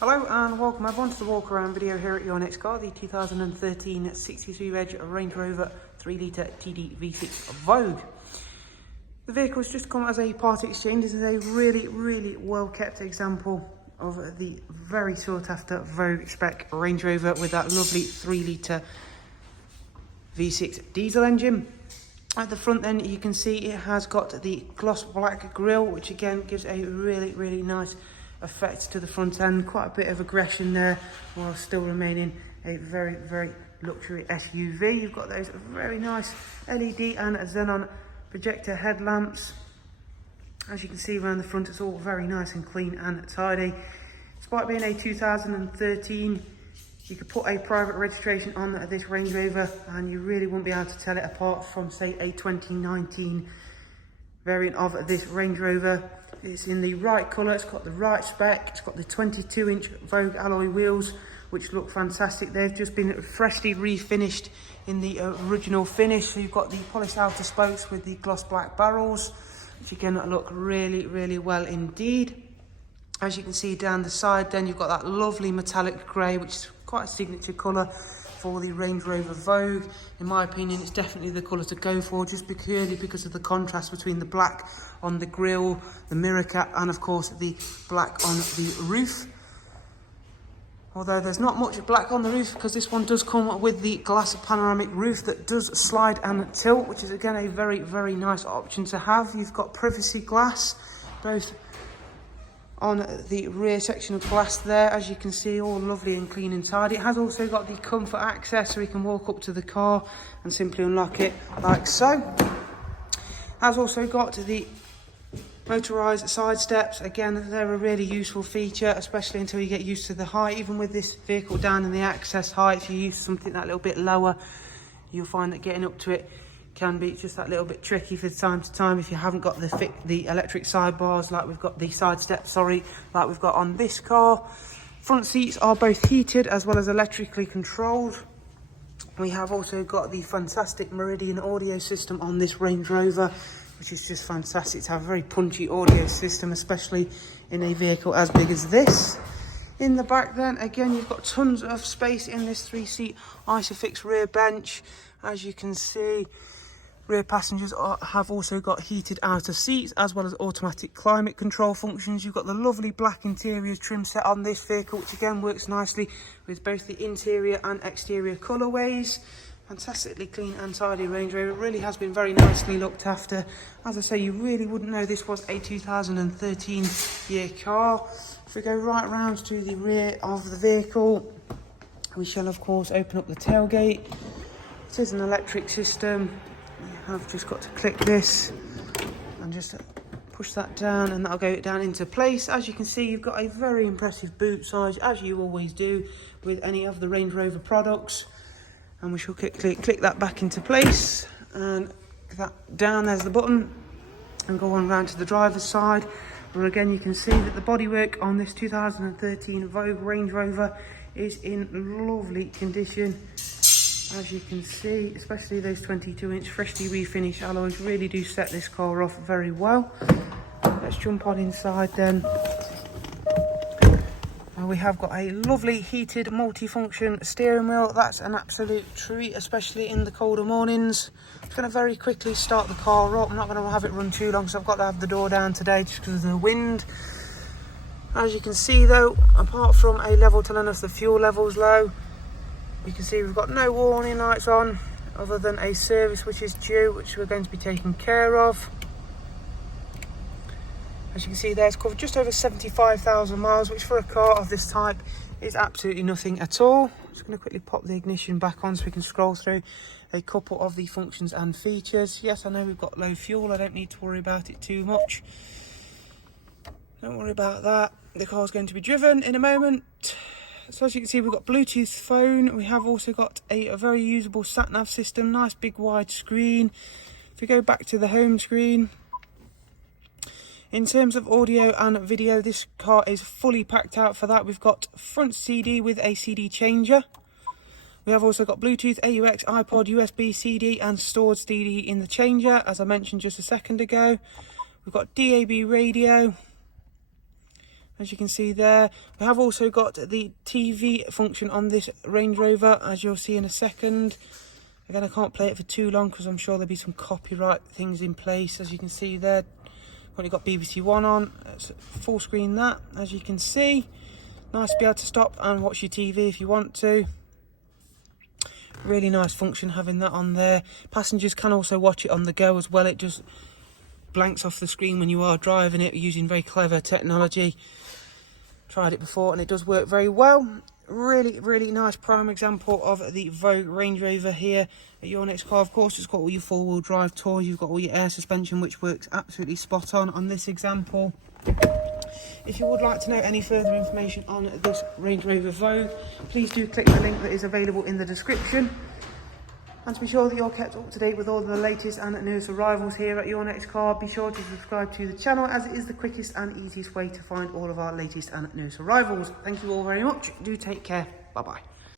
Hello and welcome everyone to the walk around video here at your next car, the 2013 63 Reg Range Rover 3 litre TDV6 Vogue. The vehicle has just come as a part exchange. This is a really well kept example of the very sought after Vogue spec Range Rover with that lovely 3 litre V6 diesel engine. At the front then you can see it has got the gloss black grille, which again gives a really nice effect to the front end. Quite a bit of aggression there while still remaining a very luxury SUV. You've got those very nice LED and xenon projector headlamps. As you can see around the front, it's all very nice and clean and tidy. Despite being a 2013, you could put a private registration on this Range Rover and you really wouldn't be able to tell it apart from, say, a 2019 variant of this Range Rover. It's in the right colour, it's got the right spec, it's got the 22-inch Vogue alloy wheels, which look fantastic. They've just been freshly refinished in the original finish. So you've got the polished outer spokes with the gloss black barrels, which again look really well indeed. As you can see down the side then, you've got that lovely metallic grey, which is quite a signature colour for the Range Rover Vogue. In my opinion, it's definitely the colour to go for, just purely because of the contrast between the black on the grille, the mirror cap, and of course the black on the roof. Although there's not much black on the roof, because this one does come with the glass panoramic roof that does slide and tilt, which is again a very nice option to have. You've got privacy glass both on the rear section of glass there, as you can see, all lovely and clean and tidy. It has also got the comfort access, so we can walk up to the car and simply unlock it like so. Has also got the motorised side steps. Again, they're a really useful feature, especially until you get used to the height. Even with this vehicle down in the access height, if you're used to something that little bit lower, you'll find that getting up to it can be just that little bit tricky for time to time if you haven't got the electric sidebars like we've got, the side steps, like we've got on this car. Front seats are both heated as well as electrically controlled. We have also got the fantastic Meridian audio system on this Range Rover, which is just fantastic to have a very punchy audio system, especially in a vehicle as big as this. In the back then, again, you've got tons of space in this 3-seat Isofix rear bench. As you can see, rear passengers have also got heated outer seats as well as automatic climate control functions. You've got the lovely black interior trim set on this vehicle, which again works nicely with both the interior and exterior colourways. Fantastically clean and tidy Range Rover. It really has been very nicely looked after. As I say, you really wouldn't know this was a 2013 year car. If we go right round to the rear of the vehicle, we shall of course open up the tailgate. It is an electric system. You have just got to click this and just push that down, and that'll go down into place. As you can see, you've got a very impressive boot size, as you always do with any of the Range Rover products. And we shall click that back into place and that down. There's the button, and go on round to the driver's side, where again you can see that the bodywork on this 2013 Vogue Range Rover is in lovely condition. As you can see, especially those 22-inch freshly refinished alloys really do set this car off very well. Let's jump on inside then. We have got a lovely heated multi-function steering wheel. That's an absolute treat, especially in the colder mornings. I'm going to very quickly start the car up. I'm not going to have it run too long, so I've got to have the door down today just because of the wind. As you can see though, apart from a level telling us the fuel level's low, you can see we've got no warning lights on other than a service which is due, which we're going to be taking care of. As you can see there, it's covered just over 75,000 miles, which for a car of this type is absolutely nothing at all. I'm just going to quickly pop the ignition back on so we can scroll through a couple of the functions and features. Yes, I know we've got low fuel. I don't need to worry about it too much. Don't worry about that. The car's going to be driven in a moment. So as you can see, we've got Bluetooth phone. We have also got a very usable sat-nav system. Nice big wide screen. If we go back to the home screen, in terms of audio and video, this car is fully packed out for that. We've got front CD with a CD changer. We have also got Bluetooth, AUX, iPod, USB, CD and stored CD in the changer, as I mentioned just a second ago. We've got DAB radio. as you can see there. We have also got the TV function on this Range Rover, as you'll see in a second. Again, I can't play it for too long because I'm sure there'll be some copyright things in place. As you can see there, currently got BBC One on. It's full screen that, as you can see. Nice to be able to stop and watch your TV if you want to. Really nice function having that on there. Passengers can also watch it on the go as well. It just blanks off the screen when you are driving it using very clever technology. Tried it before and it does work very well. Really nice prime example of the Vogue Range Rover here at your next car. Of course, it's got all your four-wheel drive toys. You've got all your air suspension, which works absolutely spot on this example. If you would like to know any further information on this Range Rover Vogue, please do click the link that is available in the description. And to be sure that you're kept up to date with all the latest and newest arrivals here at Your Next Car, be sure to subscribe to the channel, as it is the quickest and easiest way to find all of our latest and newest arrivals. Thank you all very much. Do take care. Bye-bye.